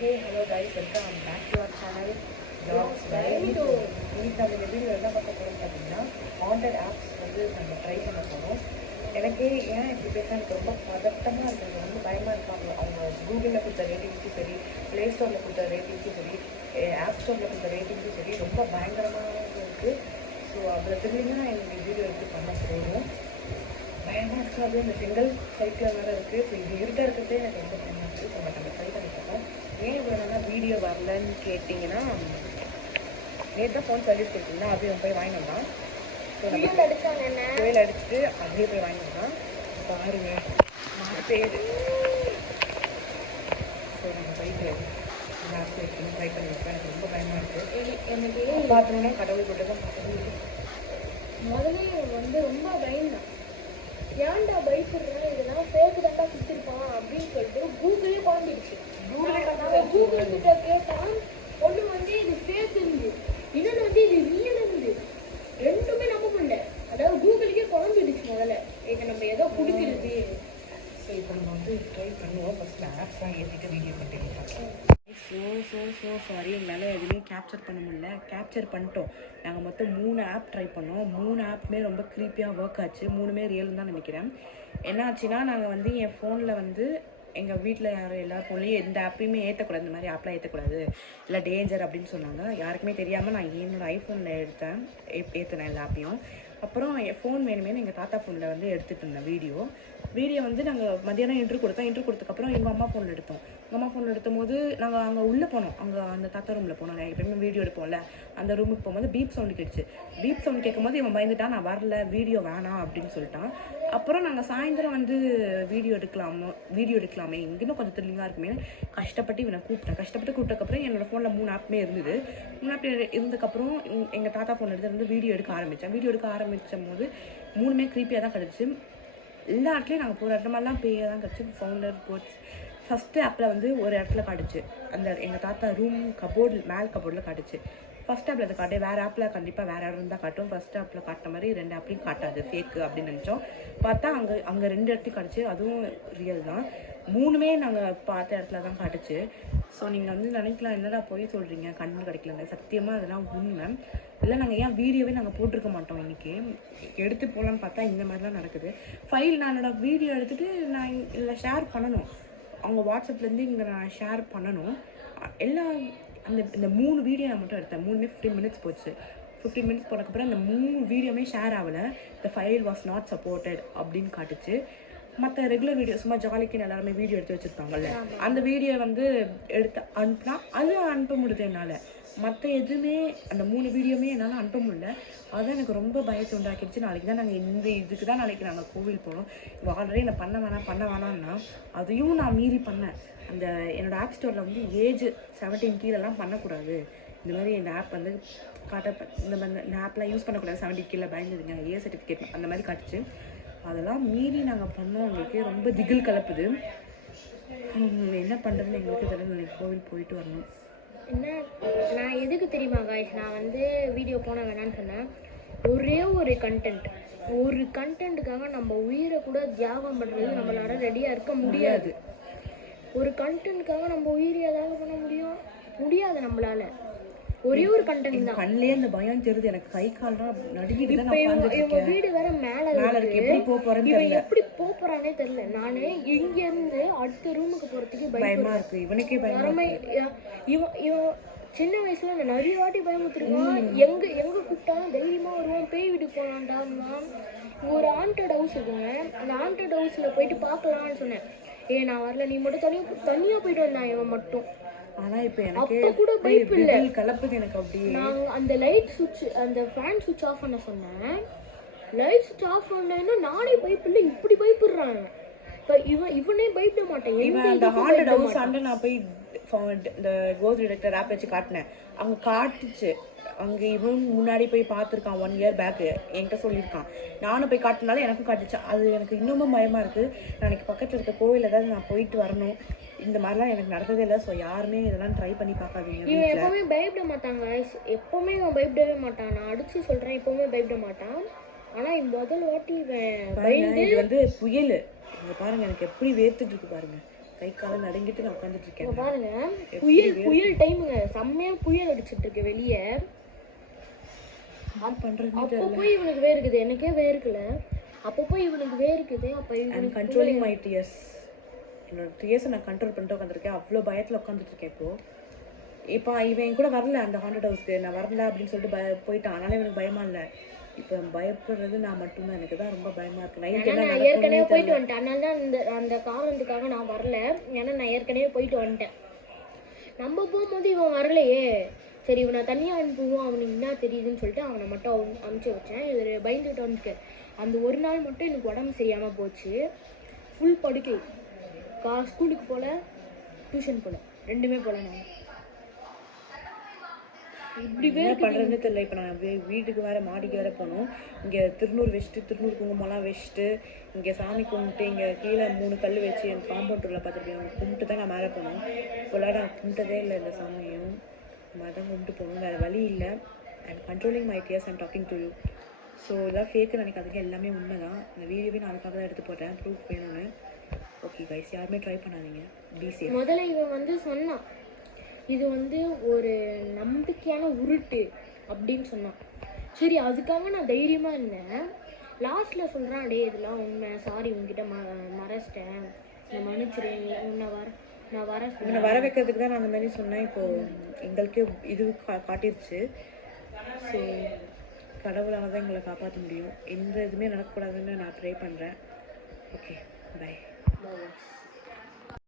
Hey, hello guys, welcome back to our channel Vlogs by Mitu. இன்னைக்கு நம்ம இந்த video என்ன பார்க்க போகிறோம்னு பார்த்தீங்கன்னா ஹாண்டட் ஆப்ஸ் வந்து நம்ம ட்ரை பண்ண போகிறோம். எனக்கே ஏன் இப்படி பேச எனக்கு ரொம்ப பதட்டமாக இருக்குது, ரொம்ப பயமாக இருக்காங்க. அவங்க கூகுளில் கொடுத்த ரேட்டிங்ஸும் சரி, ப்ளே ஸ்டோரில் கொடுத்த ரேட்டிங்ஸும் சரி, ஆப் ஸ்டோரில் கொடுத்த ரேட்டிங்ஸும் சரி ரொம்ப பயங்கரமாக இருக்குது. ஸோ அதில் திரும்பினா எனக்கு வீடியோ எடுத்து பண்ண போகணும். பயமாக இருக்காது, இந்த சிங்கிள் சைக்கிள் வேறு இருக்குது. ஸோ இது இருக்க இருக்கிறதே எனக்கு ரொம்ப பயமாக இருக்குது. ஸோ நம்ம ட்ரை பண்ணிக்கலாம். ஏன் இவ்வளோ நல்லா வீடியோ வரலன்னு கேட்டிங்கன்னா, நேற்று தான் ஃபோன் சர்வீஸ் கொடுத்தீங்கன்னா அப்படியே போய் வாங்கிட்டு வந்தான். ஸோ நம்ம கோயில் அடிச்சுட்டு அப்படியே போய் வாங்கிட்டு வந்தான். பாருங்க பேர். ஸோ நம்ம பைக்கு லாஸ்ட் வைக்கணும், ட்ரை பண்ணி வைப்பேன். எனக்கு ரொம்ப பயமாக இருக்குது. எனக்கு பார்த்தோம்னா கடவுள் கொண்டு தான் பார்த்தோம். முதல்ல வந்து ரொம்ப பயந்தான். ஏன்டா பயப்படுறேன், இதெல்லாம் ஃபேக்கு தாண்டா கொடுத்துருப்பான் அப்படின்னு சொல்லிட்டு கூகுளே குழம்பிடுச்சு. கூகுள் கிட்ட கேட்டான், ஒன்று வந்து இது ஃபேக் இருந்து, இன்னொன்று வந்து இது ரியல் இருந்து, ரெண்டுமே நம்ப முடியல. அதாவது கூகுளுக்கே குழம்பிடுச்சு முதல்ல, இதை நம்ம ஏதோ கொடுக்குறது. ஸோ இப்போ நம்ம வந்து ட்ரை பண்ணுவோம். ஃபஸ்ட்டு ஆப்ஸ்லாம் ஏற்றிட்டு வீடியோ பண்ணிட்டு ஸோ சாரி, எங்களால் எதுவுமே கேப்சர் பண்ண முடியல. கேப்சர் பண்ணிட்டோம். நாங்கள் மொத்தம் 3 ஆப் ட்ரை பண்ணோம். 3 ஆப்புமே ரொம்ப க்ரீப்பியாக ஒர்க் ஆச்சு. 3மே ரியல்னு தான் நினைக்கிறேன். என்ன ஆச்சுன்னா, நாங்கள் வந்து என் ஃபோனில் வந்து எங்கள் வீட்டில் யாரும் எல்லா ஃபோன்லேயும் எந்த ஆப்பையுமே ஏற்றக்கூடாது, இந்த மாதிரி ஆப்லாம் ஏற்றக்கூடாது, இல்லை டேஞ்சர் அப்படின்னு சொன்னாங்க. யாருக்குமே தெரியாமல் நான் என்னோடய ஐஃபோனில் ஏற்றினேன் எல்லா ஆப்பையும். அப்புறம் என் ஃபோன் வேணுமேனு எங்கள் தாத்தா ஃபோனில் வந்து எடுத்துகிட்டு இருந்தேன் வீடியோ வந்து நாங்கள் மத்தியானம் இன்ட்ரு கொடுத்ததுக்கப்புறம் எங்கள் அம்மா ஃபோனில் எடுத்தோம். எங்கள் அம்மா ஃபோனில் எடுத்தும் போது நாங்கள் அங்கே உள்ளே போனோம். அங்கே அந்த தாத்தா ரூமில் போனோம். எப்பயுமே வீடியோ எடுப்போம்ல, அந்த ரூமுக்கு போகும்போது பீப் சவுண்டு கேட்டுச்சு. பீப் சவுண்ட் கேட்கும்போது இவன் பயந்துட்டான், நான் வரல, வீடியோ வேணாம் அப்படின்னு சொல்லிட்டான். அப்புறம் நாங்கள் சாயந்தரம் வந்து வீடியோ எடுக்கலாமே, இன்னும் கொஞ்சம் த்ரில்லிங்காக இருக்குமே கஷ்டப்பட்டு இவனை கூப்பிட்டதுக்கப்புறம் என்னோடய ஃபோனில் 3 ஆப்புமே இருந்தது. 3 ஆப் இருந்ததுக்கப்புறம் எங்கள் தாத்தா ஃபோன் எடுத்து வந்து வீடியோ எடுக்க ஆரம்பித்த போது 3மே க்ரீப்பியாக தான் கிடச்சி. எல்லா இடத்துலையும் நாங்கள் போகிற இடத்துல மாதிரிலாம் பேயாக தான் கிடச்சி. ஃபவுண்டர் கோட்ஸ் ஃபஸ்ட்டு ஆப்பில் வந்து ஒரு இடத்துல காட்டுச்சு, அந்த எங்கள் தாத்தா ரூம் கபோர்டில் காட்டுச்சு. ஃபஸ்ட் ஆப்பில் அதை காட்டு, வேறு ஆப்பில் கண்டிப்பாக வேறு இடம் தான் காட்டும். ஃபஸ்ட் ஆப்பில் காட்டின மாதிரி 2 ஆப்லையும் காட்டாது, ஃபேக்கு அப்படின்னு நினச்சோம். பார்த்தா அங்கே 2 இடத்துலையும் காட்டுச்சு, அதுவும் ரியல் தான். 3மே நாங்கள் பார்த்த இடத்துல தான் காட்டுச்சு. ஸோ நீங்கள் வந்து நினைக்கலாம், என்னடா போய் சொல்கிறீங்க, கண்ணு கிடைக்கலங்க. சத்தியமாக அதெல்லாம் உண்மை. இல்லை, நாங்கள் ஏன் வீடியோவே நாங்கள் போட்டிருக்க மாட்டோம். இன்றைக்கி எடுத்து போகலான்னு பார்த்தா இந்த மாதிரிலாம் நடக்குது. நான் என்னோடய வீடியோ எடுத்துகிட்டு நான் இல்லை ஷேர் பண்ணணும், அவங்க வாட்ஸ்அப்லேருந்து இங்கே நான் ஷேர் பண்ணணும். எல்லாம் இந்த 3 வீடியோ நான் மட்டும் எடுத்தேன். 3மே 15 மினிட்ஸ் போச்சு. 15 மினிட்ஸ் போனதுக்கப்புறம் அந்த 3 வீடியோமே ஷேர் ஆகலை. The file was not supported அப்படின்னு காட்டுச்சு. மற்ற ரெகுலர் வீடியோ சும்மா ஜாலிக்குன்னு எல்லாருமே வீடியோ எடுத்து வச்சுருப்பாங்கல்ல, அந்த வீடியோ வந்து எடுத்து அனுப்புனா அது அனுப்ப முடியுது என்னால். மற்ற எதுவுமே அந்த 3 வீடியோமே என்னால் அனுப்ப முடியல. அதுதான் எனக்கு ரொம்ப பயத்தை உண்டாக்கிடுச்சு. நாளைக்கு தான் நாங்கள் இதுக்கு தான் நாளைக்கு நாங்கள் கோவில் போகணும். ஆல்ரெடி நான் பண்ண வேணாம்னா அதையும் நான் மீறி பண்ணேன். அந்த என்னோடய ஆப் ஸ்டோரில் வந்து ஏஜ் 17 கீழெல்லாம் பண்ணக்கூடாது, இந்த மாதிரி இந்த ஆப் வந்து இந்த ஆப்லாம் யூஸ் பண்ணக்கூடாது, 17 கீழே பயந்துதுங்க, ஏ சர்டிஃபிகேட் அந்த மாதிரி காட்டுச்சு. அதெல்லாம் மீறி நாங்கள் பண்ணோம். எங்களுக்கு ரொம்ப திகில் கலப்புது. என்ன பண்ணுறதுன்னு எங்களுக்கு தெரியல. நாளைக்கு கோவில் போயிட்டு வரணும். என்ன, நான் எதுக்கு தெரியுமா காய்ஸ், நான் வந்து வீடியோ போன வேணான்னு சொன்னேன். ஒரே ஒரு கண்டென்ட்டுக்காக நம்ம உயிரை கூட தியாகம் பண்ணுறது நம்மளால ரெடியாக இருக்க முடியாது. ஒரு கண்டென்ட்டுக்காக நம்ம உயிரை ஏதாவது பண்ண முடியாது நம்மளால. ஒரே ஒரு கண்டென்ட் தான். கண்ணிலே அந்த பயம் தெரியுது எனக்கு, கை கால்லாம் நடுங்கிட்டு தான் நான் உட்கார்ந்துட்டு இருக்கேன். வீடு வேற மேல இருக்கு, எப்படி போறானே தெரியல. நானு இங்க இருந்து அடுத்த ரூமுக்கு போறதுக்கு பயமா இருக்கு. இவனுக்கே பயமா இவன் சின்ன வயசுல நான் நிறைய வாட்டி பயமுத்திருக்கான். எங்க கூப்பிட்டாலும் தைரியமா வருவான். பேய் வீட்டுக்கு போனான்டா, ஒரு ஹாண்டட் ஹவுஸ் இருக்குங்க, அந்த ஹாண்டட் ஹவுஸ்ல போயிட்டு பார்க்கலாம்னு சொன்னேன். நான் வரல, நீ மட்டும் தனியா போயிட்டு வந்தான் இவன் மட்டும். ஆனா இப்போ எனக்கு கூட பைப் இல்ல, கலப்புது எனக்கு. அப்படியே நான் அந்த லைட் சுவிட்ச், அந்த ஃபேன் சுவிட்ச் ஆஃப் பண்ண சொன்னேன். லைட் சுவிட்ச் ஆஃப் பண்ணேன்னா நானே பைப் இல்லை, இப்படி பயப்படுறாங்க. இவனே பயப்பட மாட்டேன். இந்த ஹாண்டட் ஹவுஸ் ஆண்ட நான் போய் இந்த கோஸ்ட் டிடெக்டர் ஆப் வச்சு காட்டினேன். அங்கே காட்டுச்சு, அங்கே இவன் முன்னாடி போய் பார்த்துருக்கான் 1 இயர் பேக்கு, என்கிட்ட சொல்லியிருக்கான். நானும் போய் காட்டினாலும் எனக்கும் காட்டுச்சு. அது எனக்கு இன்னமும் பயமாக இருக்குது. நாளைக்கு பக்கத்தில் இருக்க கோவில் ஏதாவது நான் போயிட்டு வரணும். இந்த மாதிரிலாம் எனக்கு நடந்ததே இல்லை. ஸோ யாருமே இதெல்லாம் ட்ரை பண்ணி பார்க்காதீங்க. இவன் எப்போவுமே பயப்பட மாட்டாங்க, எப்போவுமே இவன் பயப்படவே மாட்டான். நான் அடிச்சு சொல்கிறேன், எப்போவுமே பயப்பட மாட்டான். ஆனால் முதல் வாட்டி இது வந்து புயல். இங்கே பாருங்கள், எனக்கு எப்படி வேர்த்துட்டு இருக்கு பாருங்கள். கை காலம் நடுங்கிட்டு நான் உட்காந்துட்டு இங்க இருக்கேன். பாருங்க, புயல் டைமுங்க, செம்மையா புயல் அடிச்சிட்டு இருக்கு வெளியே. என்ன பண்றதுன்னு அப்போ தெரியல. போய் இவனுக்கு வேர்க்குது, எனக்கே வேர்க்கல. அப்போ போய் இவனுக்கு வேர்க்குது, அப்ப ஐம் இவனுக்கு கண்ட்ரோலிங் மை டியர்ஸ். என்னோட டியர்ஸை நான் கண்ட்ரோல் பண்ணிட்டு உட்காந்துருக்கேன். அவ்வளோ பயத்தில் உட்காந்துட்டு இருக்கேன் இப்போ இவன் என் கூட வரல அந்த ஹாண்டட் ஹவுஸ்க்கு. நான் வரல அப்படின்னு சொல்லிட்டு போயிட்டான். அதனால இவனுக்கு பயமா இல்லை. இப்போ பயப்படுறது நான் மட்டும்தான். எனக்கு தான் ரொம்ப பயமா இருக்கு. நைட் என்ன நான் ஏற்கனவே போயிட்டு வந்துட்டேன். அதனால தான் அந்த காரணத்துக்காக நான் வரல. ஏன்னா நான் ஏற்கனவே போயிட்டு வந்துட்டேன். நம்ம போகும்போது இவன் வரலையே, சரி இவனை தனியாக அனுப்புவோம், அவனுக்கு என்ன தெரியுதுன்னு சொல்லிட்டு அவனை மட்டும் அனுப்பிச்சி வச்சேன். இவர் பயந்துட்டு வந்துட்டு அந்த ஒரு நாள் மட்டும் எனக்கு உடம்பு சரியாமல் போச்சு. ஃபுல் படுக்கை. ஸ்கூலுக்கு போல, டியூஷன் போல, ரெண்டுமே போல. நான் இப்படி என்ன பண்ணுறதுன்னு தெரியல. இப்போ நான் வீட்டுக்கு வேறு மாடிக்கு வேறு போகணும். இங்கே திருநூறு வச்சுட்டு, திருநூறு குங்குமம்லாம் வச்சுட்டு, இங்கே சாமி கும்பிட்டு, இங்கே கீழே 3 கல் வச்சு என் காம்பவுண்டரில் பார்த்துருப்பேன். அவங்க கும்பிட்டு தான் நான் மேலே போகணும். இப்போலாம் நான் கும்பிட்டதே இல்லை இந்த சாமியும். மாதிரி தான் கும்பிட்டு போகணும். வேறு வழி இல்லை. I'm controlling my tears and talking to you. So இதெல்லாம் ஃபேக்கு நினைக்காதீங்க. எல்லாமே உண்மை தான். இந்த வீடியோவே நான் அதுக்காக தான் எடுத்து போட்டேன், ப்ரூஃப் வேணும்னு. ஓகே கைஸ், யாருமே ட்ரை பண்ணாதீங்க. Be safe. முதல்ல இவன் சொன்னான், இது ஒரு நம்பிக்கையான உருட்டு அப்படின்னு சொன்னான். சரி, அதுக்காக நான் தைரியமாக இருந்தேன். லாஸ்ட்டில் சொல்கிறான், டே இதெல்லாம் உண்மை, சாரி உங்ககிட்ட மறைச்சிட்டேன், நான் மன்னிச்சிரு, நான் வர வைக்கிறதுக்கு தான் நான் அந்த மாதிரி சொன்னேன். இப்போது எங்களுக்கு இது காட்டிருச்சு. ஸோ கடவுளால் தான் எங்களை காப்பாற்ற முடியும். எந்த இதுவுமே நடக்கக்கூடாதுன்னு நான் ப்ரே பண்ணுறேன். Okay, by.